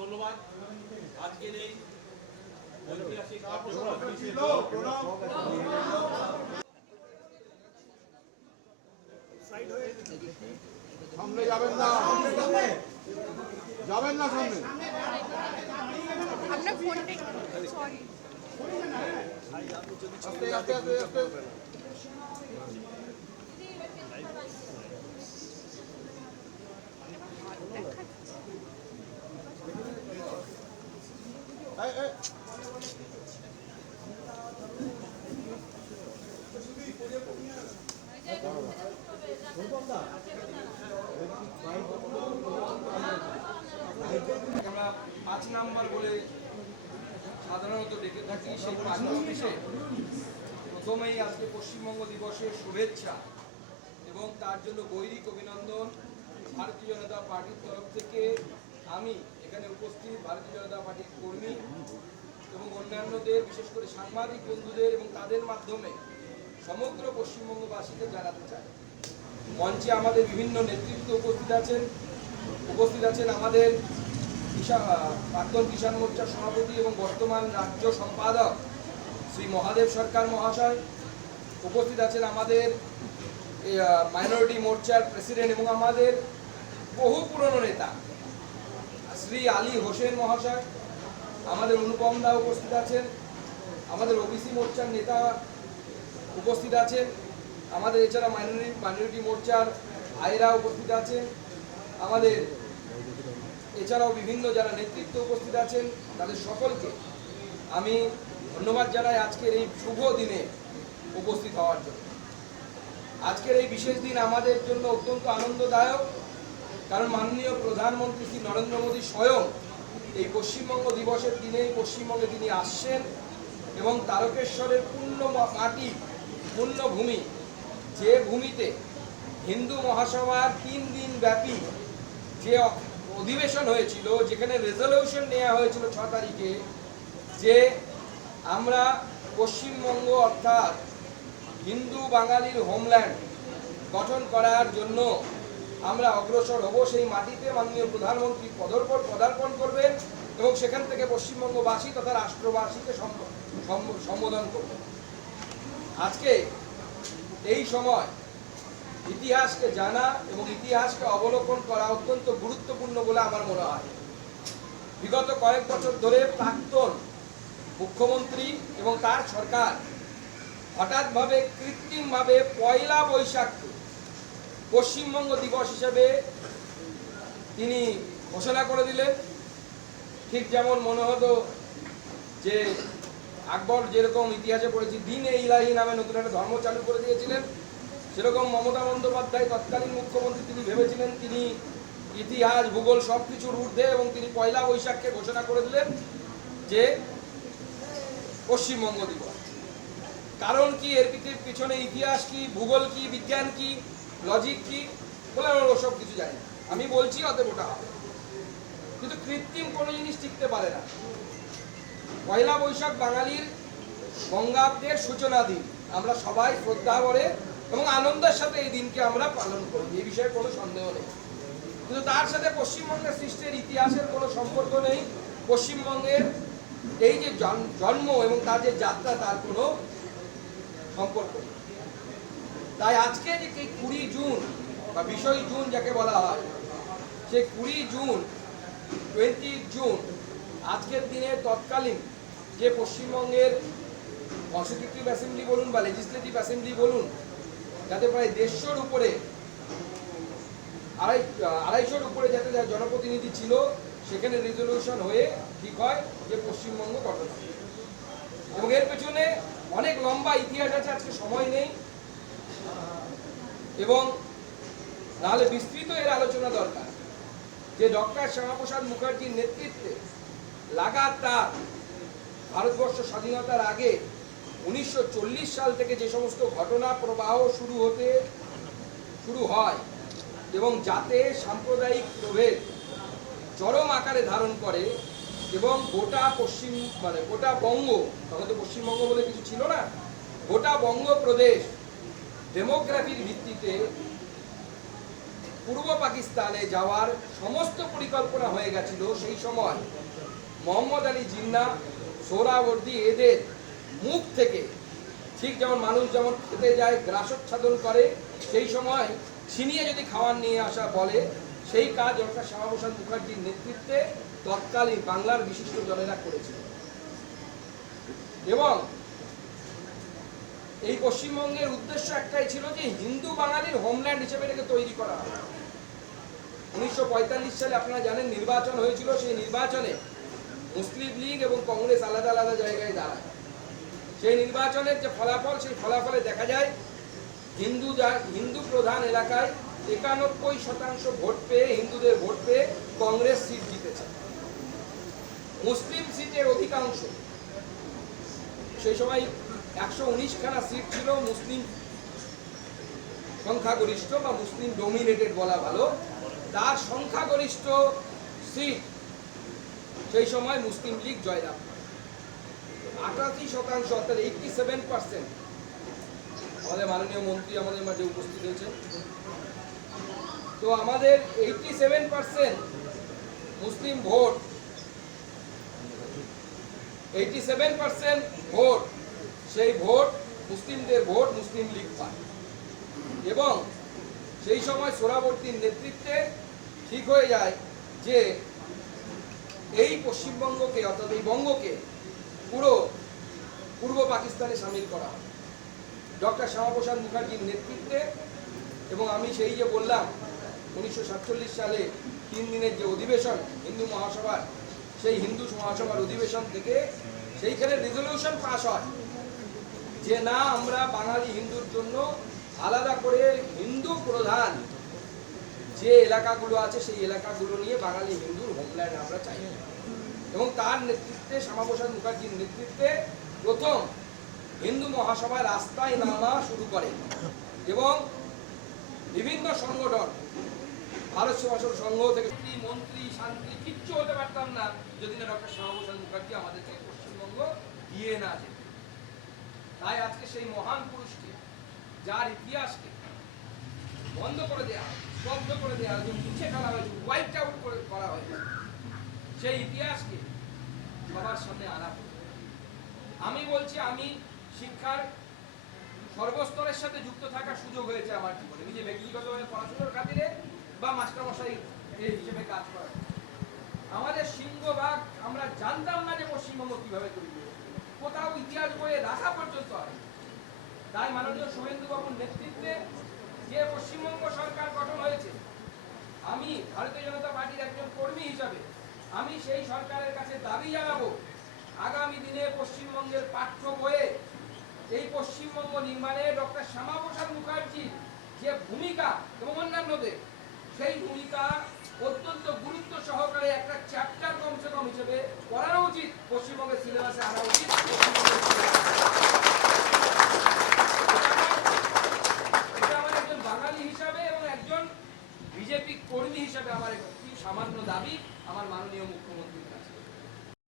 ধন্যবাদ। আজকের এই ঐতিহাসিক সামনে যাবেন না, যাবেন না সামনে। আস্তে আস্তে আস্তে আস্তে আমরা 5 নাম্বার বলে সাধারণত ডেকে থাকি। সেই 5 অফিসে প্রথমেই আজকে পশ্চিমবঙ্গ দিবসের শুভেচ্ছা এবং তার জন্য গৈরিক অভিনন্দন ভারতীয় জনতা পার্টির তরফ থেকে। আমি এখানে উপস্থিত ভারতীয় জনতা পার্টির কর্মী এবং অন্যান্যদের, বিশেষ করে সাংবাদিক বন্ধুদের এবং তাদের মাধ্যমে সমগ্র পশ্চিমবঙ্গবাসীকে জানাতে চাই, মঞ্চে আমাদের বিভিন্ন নেতৃত্ব উপস্থিত আছেন আমাদের প্রাক্তন কিষাণ মোর্চার সভাপতি এবং বর্তমান রাজ্য সম্পাদক শ্রী মহাদেব সরকার মহাশয়, উপস্থিত আছেন আমাদের মাইনরিটি মোর্চার প্রেসিডেন্ট এবং আমাদের বহু পুরনো নেতা শ্রী আলী হোসেন মহাশয়, আমাদের অনুপম দা উপস্থিত আছেন, আমাদের ওবিসি মোর্চার নেতা উপস্থিত আছেন, আমাদের এছাড়া মাইনরিটি মোর্চার ভাইরা উপস্থিত আছেন, আমাদের এছাড়াও বিভিন্ন যারা নেতৃত্ব উপস্থিত আছেন, তাদের সকলকে আমি ধন্যবাদ জানাই আজকের এই শুভ দিনে উপস্থিত হওয়ার জন্য। আজকের এই বিশেষ দিন আমাদের জন্য অত্যন্ত আনন্দদায়ক, কারণ মাননীয় প্রধানমন্ত্রী শ্রী নরেন্দ্র মোদী স্বয়ং এই পশ্চিমবঙ্গ দিবসের দিনে পশ্চিমবঙ্গে তিনি আসছেন এবং তারকেশ্বরের পূর্ণ মাটি, পূর্ণ ভূমি, যে ভূমিতে হিন্দু মহাসভার 3 দিন ব্যাপী যে অধিবেশন হয়েছিল, যেখানে রেজলিউশন নেওয়া হয়েছিল 6 তারিখে যে আমরা পশ্চিমবঙ্গ অর্থাৎ হিন্দু বাঙালির হোমল্যান্ড গঠন করার জন্য আমরা অগ্রসর হব, সেই মাটিতে মাননীয় প্রধানমন্ত্রী পদার্পণ করবেন এবং সেখান থেকে পশ্চিমবঙ্গবাসী তথা রাষ্ট্রবাসীকে সম্বোধন করবেন। আজকে এই সময় ইতিহাসকে জানা এবং ইতিহাসকে অবলোকন করা অত্যন্ত গুরুত্বপূর্ণ বলে আমার মনে হয়। বিগত কয়েক বছর ধরে প্রাক্তন মুখ্যমন্ত্রী এবং তার সরকার হঠাৎভাবে কৃত্রিমভাবে 1 বৈশাখ পশ্চিমবঙ্গ দিবস হিসেবে তিনি ঘোষণা করে দিলেন। ঠিক যেমন মনে হতো যে আকবর যেরকম ইতিহাসে পড়েছি দিন-এ ইলাহি নামে নতুন একটা ধর্ম চালু করে দিয়েছিলেন, সেরকম মমতা বন্দ্যোপাধ্যায় তৎকালীন মুখ্যমন্ত্রী তিনি ভেবেছিলেন তিনি ইতিহাস ভূগোল সব কিছুর ঊর্ধ্বে এবং তিনি 1 বৈশাখকে ঘোষণা করে দিলেন যে পশ্চিমবঙ্গ দিবস। কারণ কি, এর পিছনে ইতিহাস কি, ভূগোল কি, বিজ্ঞান কি, লজিক কি, বলে আমরা ওসব কিছু জানি না। আমি বলছি অতএব ওটা হবে, কিন্তু কৃত্রিম কোনো জিনিস টিকতে পারে না। 1 বৈশাখ বাঙালির বঙ্গাব্দের সূচনা দিন, আমরা সবাই শ্রদ্ধা করে এবং আনন্দের সাথে এই দিনকে আমরা পালন করি, এই বিষয়ে কোনো সন্দেহ নেই। কিন্তু তার সাথে পশ্চিমবঙ্গের সৃষ্টির ইতিহাসের কোনো সম্পর্ক নেই, পশ্চিমবঙ্গের এই যে জন্ম এবং তার যে যাত্রা তার কোনো সম্পর্ক নেই। তাই আজকে যে 20 জুন বা 20 জুন যাকে বলা হয়, সেই 20 জুন আজকের দিনে তৎকালীন যে পশ্চিমবঙ্গের কনস্টিটিউটিভ অ্যাসেম্বলি বলুন বা লেজিসলেটিভ অ্যাসেম্বলি বলুন, যাতে প্রায় 150-র উপরে 250-র উপরে যাতে জনপ্রতিনিধি ছিল, সেখানে রেজলিউশন হয়ে ঠিক হয় যে পশ্চিমবঙ্গ গঠন হবে। এবং এর পেছনে অনেক লম্বা ইতিহাস আছে, আজকে সময় নেই এবং নাহলে বিস্তৃত এর আলোচনা দরকার। যে ডক্টর শ্যামাপ্রসাদ মুখার্জির নেতৃত্বে লাগাতার ভারতবর্ষ স্বাধীনতার আগে 1940 সাল থেকে যে সমস্ত ঘটনা প্রবাহ শুরু হয় এবং যাতে সাম্প্রদায়িক প্রভেদ চরম আকারে ধারণ করে এবং গোটা বঙ্গ, তখন তো পশ্চিমবঙ্গ বলে কিছু ছিল না, গোটা বঙ্গপ্রদেশ ডেমোগ্রাফির ভিত্তিতে পূর্ব পাকিস্তানে যাওয়ার সমস্ত পরিকল্পনা হয়ে গেছিল। সেই সময় মোহাম্মদ আলী জিন্নাহ, সোহরাওয়ার্দী এদের মুখ থেকে, ঠিক যেমন মানুষ যেমন খেতে যায় গ্রাসচ্ছাদন করে, সেই সময় ছিনিয়ে যদি খাওয়ার নিয়ে আসা বলে, সেই কাজ ডক্টর শ্যামাপ্রসাদ মুখার্জির নেতৃত্বে তৎকালীন বাংলার বিশিষ্ট জনেরা করেছিল। এবং এই পশ্চিমবঙ্গের উদ্দেশ্য একটাই ছিল যে হিন্দু বাঙালির হোমল্যান্ড হিসেবে এটাকে তৈরি করা হয়। 1945 সালে আপনারা জানেন নির্বাচন হয়েছিল, সেই নির্বাচনে মুসলিম লীগ এবং কংগ্রেস আলাদা আলাদা জায়গায় দাঁড়ায়। সেই নির্বাচনের যে ফলাফল, সেই ফলাফলে দেখা যায় হিন্দু প্রধান এলাকায় 91% ভোট পেয়ে, হিন্দুদের ভোট পেয়ে কংগ্রেস সিট জিতেছে। মুসলিম সিটের অধিকাংশ, সেই সময় 119খানা সিট ছিল মুসলিম সংখ্যাগরিষ্ঠ বা মুসলিম ডোমিনেটেড বলা ভালো, তার সংখ্যাগরিষ্ঠ সিট সেই সময় মুসলিম লীগ জয়লাভ করে। 88% অর্থাৎ 87%। আমাদের মাননীয় মন্ত্রী আমাদের মাঝে উপস্থিত হয়েছেন। তো আমাদের 87% মুসলিম ভোট, 87% ভোট, সেই ভোট মুসলিমদের ভোট মুসলিম লীগ পায়। এবং সেই সময় সোহরাওয়ার্দীর নেতৃত্বে ঠিক হয়ে যায় যে এই পশ্চিমবঙ্গকে, অর্থাৎ এই বঙ্গকে পুরো পূর্ব পাকিস্তানে সামিল করা হয় ডক্টর শ্যামাপ্রসাদ মুখার্জির নেতৃত্বে। এবং আমি সেই যে বললাম 1947 সালে 3 দিনের যে অধিবেশন হিন্দু মহাসভার, সেই হিন্দু মহাসভার অধিবেশন থেকে সেইখানে রেজলিউশন পাস হয় যে না, আমরা বাঙালি হিন্দুর জন্য আলাদা করে হিন্দু প্রধান যে এলাকাগুলো আছে সেই এলাকাগুলো নিয়ে বাঙালি হিন্দুর হোমল্যান্ড আমরা চাই। এবং তার নেতৃত্বে, শ্যামাপ্রসাদ মুখার্জির নেতৃত্বে প্রথম হিন্দু মহাসভা রাস্তায় নামা শুরু করে এবং বিভিন্ন সংগঠন, ভারত সেবাশ্রম সংঘ থেকে মন্ত্রী শান্তি কিচ্ছু হতে পারতাম না যদি না ডক্টর শ্যামাপ্রসাদ মুখার্জি আমাদেরকে পশ্চিমবঙ্গ দিয়ে না যেত। তাই আজকে সেই মহান পুরুষকে, যার ইতিহাসকে বন্ধ করে দেওয়া, স্তব্ধ করে দেওয়া হয়েছে, মুছে ফেলা হয়েছে, হোয়াইট আউট করা হয়েছে, সেই ইতিহাসকে সবার সামনে আনা হয়েছে। আমি বলছি, আমি শিক্ষার সর্বস্তরের সাথে যুক্ত থাকার সুযোগ হয়েছে আমার জীবনে, নিজে ব্যক্তিগতভাবে পড়াশোনার খাতিরে বা মাস্টারমশাই হিসেবে কাজ করা। আমাদের সিংহভাগ আমরা জানতাম না যে পশ্চিমবঙ্গ কিভাবে তৈরি হয়েছে, কোথাও ইতিহাস বইয়ে রাখা পর্যন্ত হয়। তাই মাননীয় শুভেন্দু বাবুর নেতৃত্বে যে পশ্চিমবঙ্গ সরকার গঠন হয়েছে, আমি ভারতীয় জনতা পার্টির একজন কর্মী হিসাবে আমি সেই সরকারের কাছে দাবি জানাবো, আগামী দিনে পশ্চিমবঙ্গের পাঠ্য বইয়ে এই পশ্চিমবঙ্গ নির্মাণে ডক্টর শ্যামাপ্রসাদ মুখার্জির যে ভূমিকা এবং অন্যান্যদের, সেই ভূমিকা অত্যন্ত গুরুত্ব সহকারে একটা চ্যাপ্টার কমসে কম হিসেবে পড়ানো উচিত, পশ্চিমবঙ্গের সিলেবাসে আনা উচিত।